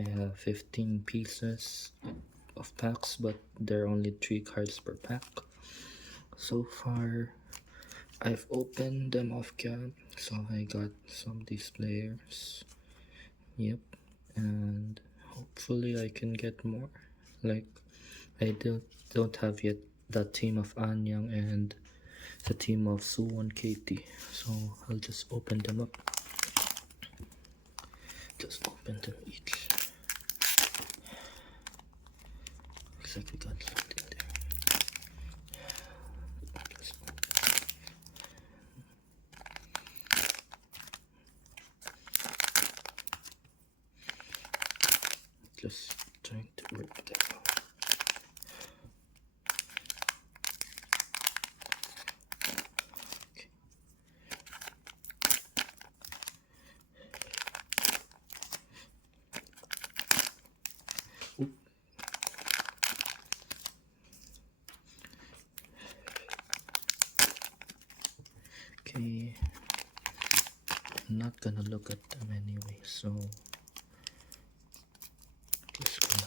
I have 15 pieces of packs, but there are only 3 cards per pack. So far, I've opened them off cam, so I got some of these players. Yep, and hopefully I can get more. Like, I don't have yet the team of Anyang and the team of Suwon Katie, so I'll just open them up. Just open them each. Looks like we got something there. Just trying to rip them out. Okay, I'm not gonna look at them anyway, so just gonna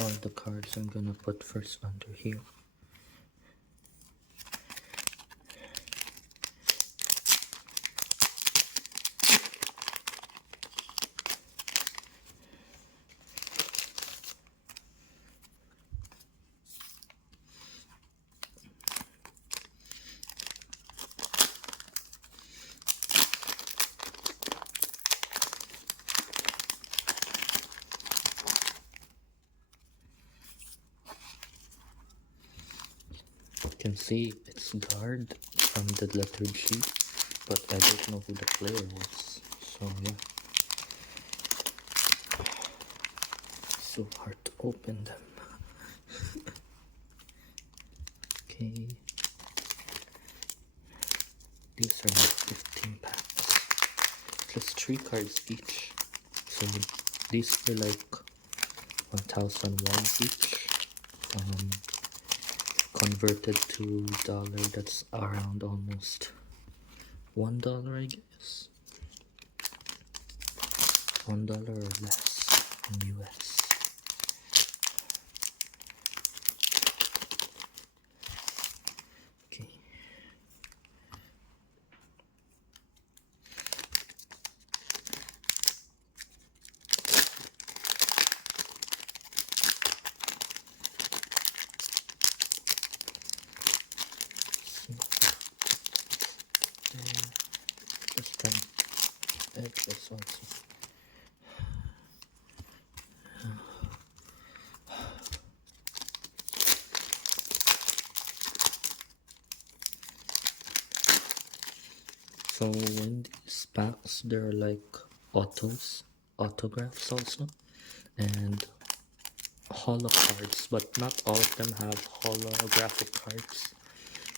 all the cards I'm gonna put first under here. You can see it's guard from the lettered sheet, but I don't know who the player was, so yeah, so hard to open them. Okay, these are like 15 packs, just 3 cards each, so these are like 1,001 each. Converted to dollar, that's around almost $1, I guess. $1 or less in US. Okay. Just trying to add this also. So in these packs there are like autographs also, and holo cards, but not all of them have holographic cards.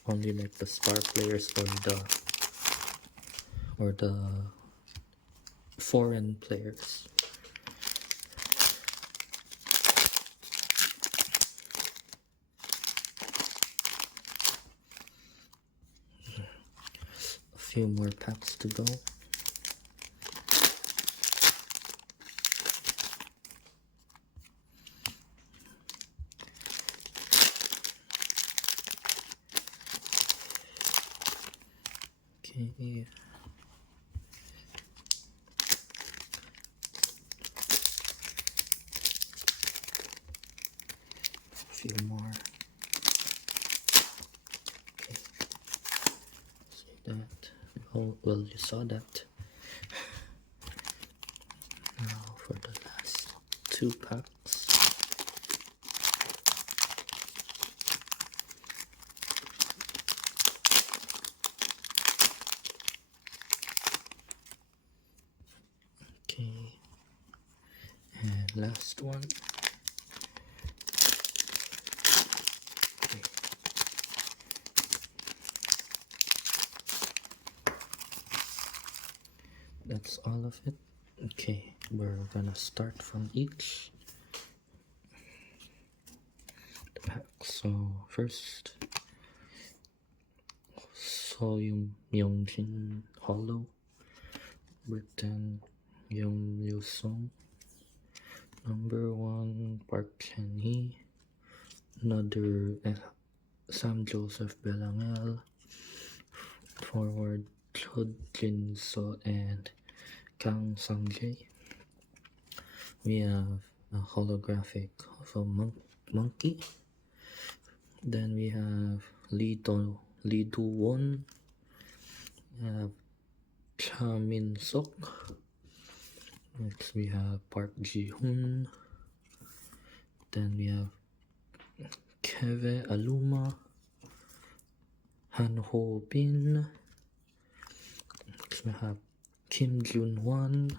Only like the star players or the foreign players. A few more packs to go. Okay. A few more. Okay. See that? Oh, well, you saw that. Now for the last 2 packs. Okay, and last one. Okay. That's all of it. Okay, we're gonna start from each. So first, So Myungjin Hollow, Britain Young Liu Song, number 1 Park Chen-hee, another Sam Joseph Belangel, forward Chod Jin-so and Kang Sang-jae. We have a holographic of a monkey. Then we have Lee Do-won. We have Cha Min-sok. Next we have Park Ji-hoon. Then we have Keve Aluma, Han Ho Bin. Next we have Kim Jun Hwan.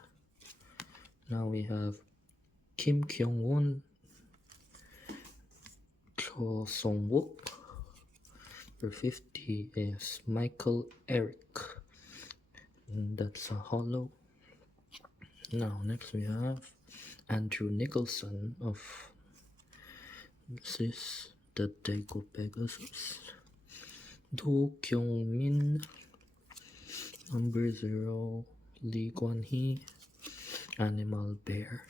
Now we have Kim Kyung Won, Cho Song Wook. For 50 is Michael Eric, and that's a hollow. Now next we have Andrew Nicholson of this is the Daegu Pegasus. Do Kyung Min, number 0 Lee Kwan Hee, Animal Bear.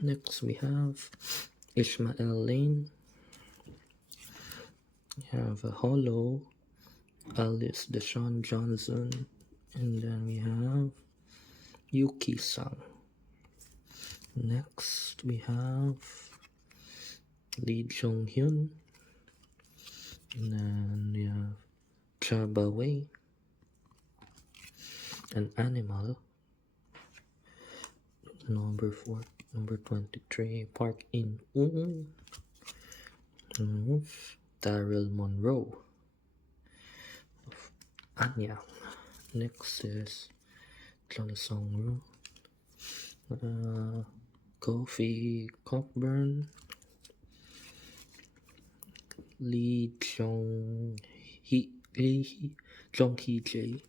Next we have Ishmael Lane. We have a hollow Alice Deshaun Johnson, and then we have Yuki-san. Next we have Lee Jong-hyun, and then we have Cha Ba-wei, an animal. Number 23 Park In-woong, Daryl Monroe of Anya. Next is Chun Song-ru, Kofi Cockburn, Lee Jong-hee Jae.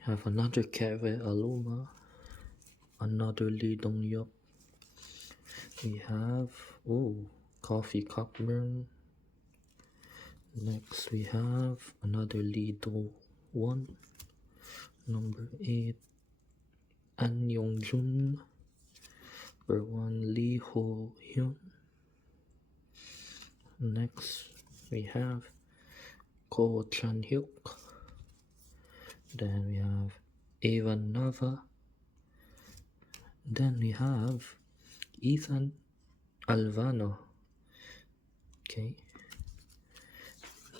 Have another Keve Aluma, another Lee Dong-yup. We have Coffee Cockburn. Next we have another Lee Do-won, number 8 An Yong-jun, number 1 Lee Ho-hyun. Next we have Ko Chan-hyuk. Then we have Evan Nava. Then we have Ethan Alvano. Okay.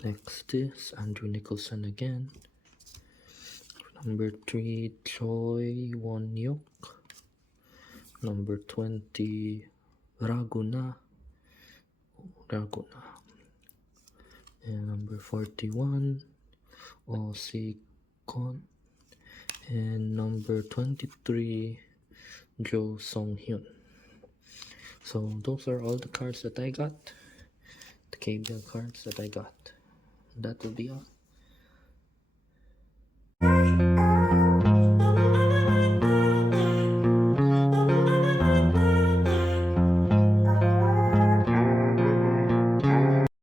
Next is Andrew Nicholson again. Number 3 Choi Won-hyuk. Number 20 Raguna. And number 41 Oh Si-kwon. And number 23 Jo Song-hyun. So those are all the cards that I got, the KBL cards that I got. That will be all.